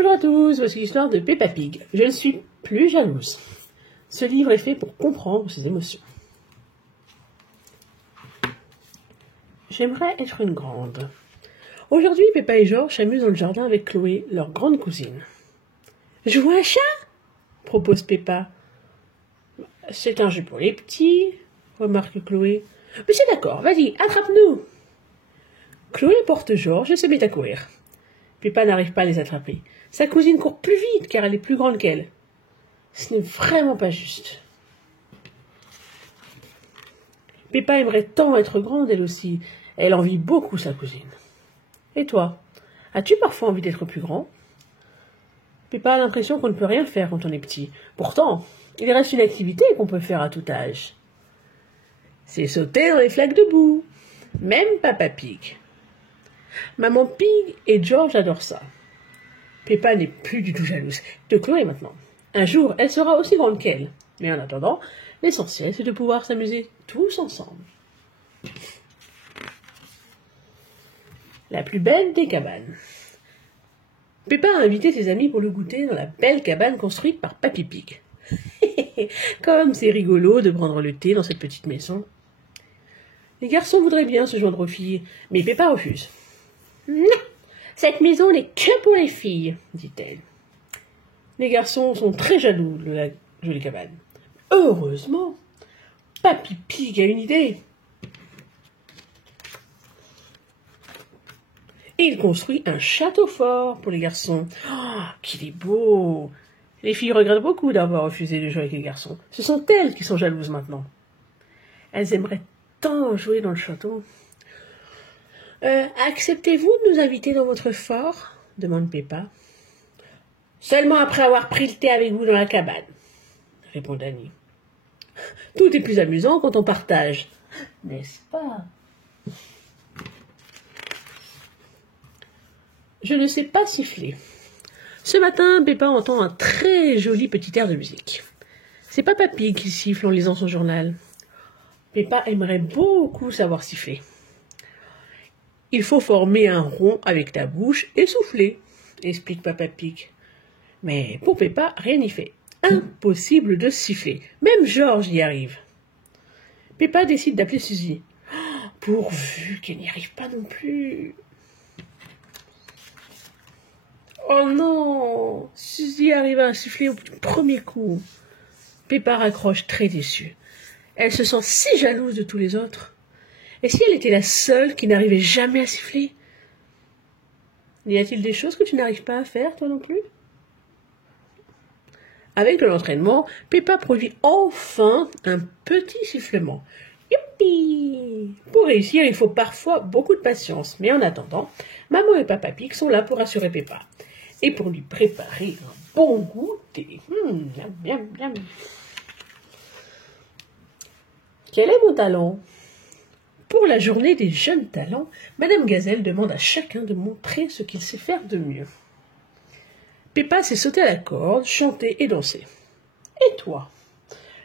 Bonjour à tous, voici l'histoire de Peppa Pig. Je ne suis plus jalouse. Ce livre est fait pour comprendre ses émotions. J'aimerais être une grande. Aujourd'hui, Peppa et George s'amusent dans le jardin avec Chloé, leur grande cousine. Jouer à un chat propose Peppa. C'est un jeu pour les petits, remarque Chloé. Mais c'est d'accord, vas-y, attrape-nous. Chloé porte George et se met à courir. Peppa n'arrive pas à les attraper. Sa cousine court plus vite car elle est plus grande qu'elle. Ce n'est vraiment pas juste. Peppa aimerait tant être grande elle aussi. Elle envie beaucoup sa cousine. Et toi, as-tu parfois envie d'être plus grand? Peppa a l'impression qu'on ne peut rien faire quand on est petit. Pourtant, il reste une activité qu'on peut faire à tout âge. C'est sauter dans les flaques de boue. Même Papa Pig. Maman Pig et George adorent ça. Peppa n'est plus du tout jalouse de Chloé maintenant. Un jour, elle sera aussi grande qu'elle. Mais en attendant, l'essentiel, c'est de pouvoir s'amuser tous ensemble. La plus belle des cabanes. Peppa a invité ses amis pour le goûter dans la belle cabane construite par Papy Pig. Comme c'est rigolo de prendre le thé dans cette petite maison. Les garçons voudraient bien se joindre aux filles, mais Peppa refuse. Non, cette maison n'est que pour les filles, dit-elle. Les garçons sont très jaloux de la jolie cabane. Heureusement, Papy Pig a une idée. Il construit un château fort pour les garçons. Oh, qu'il est beau! Les filles regrettent beaucoup d'avoir refusé de jouer avec les garçons. Ce sont elles qui sont jalouses maintenant. Elles aimeraient tant jouer dans le château. Acceptez-vous de nous inviter dans votre fort? Demande Peppa. Seulement après avoir pris le thé avec vous dans la cabane, répond Danny. Tout est plus amusant quand on partage, n'est-ce pas? Je ne sais pas siffler. Ce matin, Peppa entend un très joli petit air de musique. C'est Papa Pig qui siffle en lisant son journal. Peppa aimerait beaucoup savoir siffler. Il faut former un rond avec ta bouche et souffler, explique Papa Pig. Mais pour Peppa, rien n'y fait. Impossible de siffler. Même George y arrive. Peppa décide d'appeler Suzy. Pourvu qu'elle n'y arrive pas non plus. Oh non! Suzy arrive à siffler au premier coup. Peppa raccroche très déçue. Elle se sent si jalouse de tous les autres. Et si elle était la seule qui n'arrivait jamais à siffler? Y a-t-il des choses que tu n'arrives pas à faire, toi non plus? Avec de l'entraînement, Peppa produit enfin un petit sifflement. Youpi! Pour réussir, il faut parfois beaucoup de patience. Mais en attendant, Maman et Papa Pig sont là pour rassurer Peppa. Et pour lui préparer un bon goûter. Miam, miam, miam. Quel est mon talent? Pour la journée des jeunes talents, Madame Gazelle demande à chacun de montrer ce qu'il sait faire de mieux. Peppa sait sauter à la corde, chanter et danser. Et toi?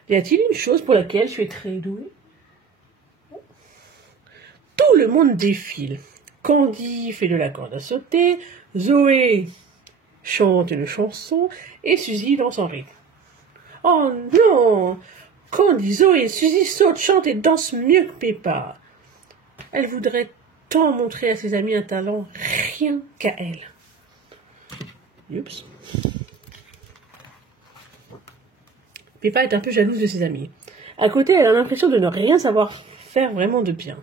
Y a-t-il une chose pour laquelle tu es très douée? Tout le monde défile. Candy fait de la corde à sauter, Zoé chante une chanson et Suzy danse en rythme. Oh non! Candy, Zoé et Suzy sautent, chantent et dansent mieux que Peppa. Elle voudrait tant montrer à ses amis un talent rien qu'à elle. Oups. Peppa est un peu jalouse de ses amis. À côté, elle a l'impression de ne rien savoir faire vraiment de bien.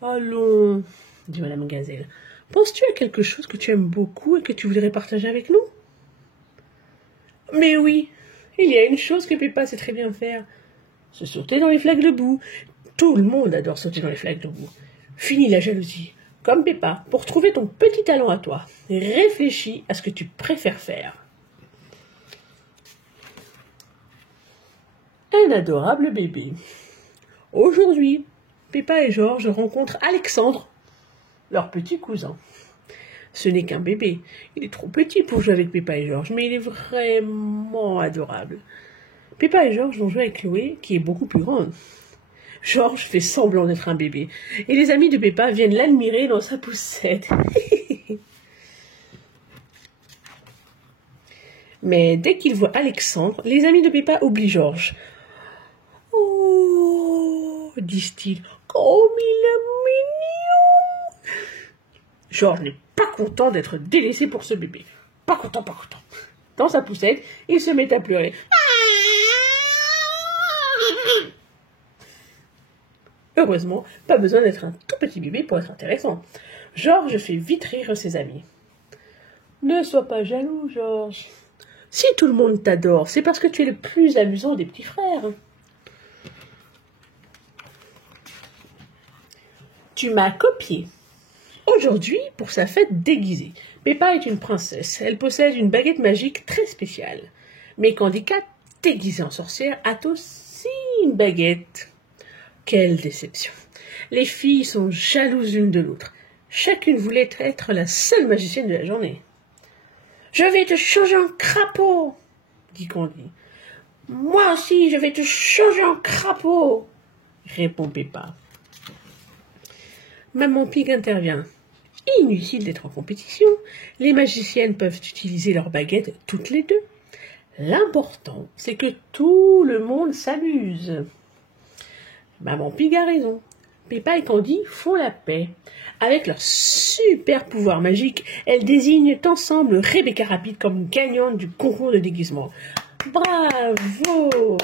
Allons, dit Madame Gazelle. Penses-tu à quelque chose que tu aimes beaucoup et que tu voudrais partager avec nous? Mais oui, il y a une chose que Peppa sait très bien faire. Se sauter dans les flaques de boue. Tout le monde adore sauter dans les flaques de boue. Finis la jalousie. Comme Peppa, pour trouver ton petit talent à toi, réfléchis à ce que tu préfères faire. Un adorable bébé. Aujourd'hui, Peppa et George rencontrent Alexandre, leur petit cousin. Ce n'est qu'un bébé. Il est trop petit pour jouer avec Peppa et George, mais il est vraiment adorable. Peppa et George vont jouer avec Chloé, qui est beaucoup plus grande. George fait semblant d'être un bébé, et les amis de Peppa viennent l'admirer dans sa poussette. Mais dès qu'ils voient Alexandre, les amis de Peppa oublient Georges. « Oh, disent-ils, comme il est mignon !» Georges n'est pas content d'être délaissé pour ce bébé. Pas content, pas content. Dans sa poussette, il se met à pleurer. Heureusement, pas besoin d'être un tout petit bébé pour être intéressant. Georges fait vite rire ses amis. Ne sois pas jaloux, Georges. Si tout le monde t'adore, c'est parce que tu es le plus amusant des petits frères. Tu m'as copié. Aujourd'hui, pour sa fête déguisée, Peppa est une princesse. Elle possède une baguette magique très spéciale. Mais Candy Cat, déguisée en sorcière, a aussi une baguette. Quelle déception. Les filles sont jalouses l'une de l'autre. Chacune voulait être la seule magicienne de la journée. « Je vais te changer en crapaud !» dit Candy. « Moi aussi, je vais te changer en crapaud !» répond Peppa. Maman Pig intervient. Inutile d'être en compétition. Les magiciennes peuvent utiliser leurs baguettes toutes les deux. L'important, c'est que tout le monde s'amuse. Maman Pig a raison. Peppa et Candy font la paix. Avec leur super pouvoir magique, elles désignent ensemble Rebecca Rapide comme gagnante du concours de déguisement. Bravo!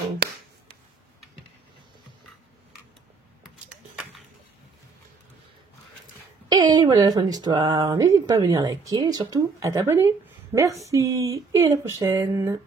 Et voilà la fin de l'histoire. N'hésite pas à venir liker et surtout à t'abonner. Merci et à la prochaine.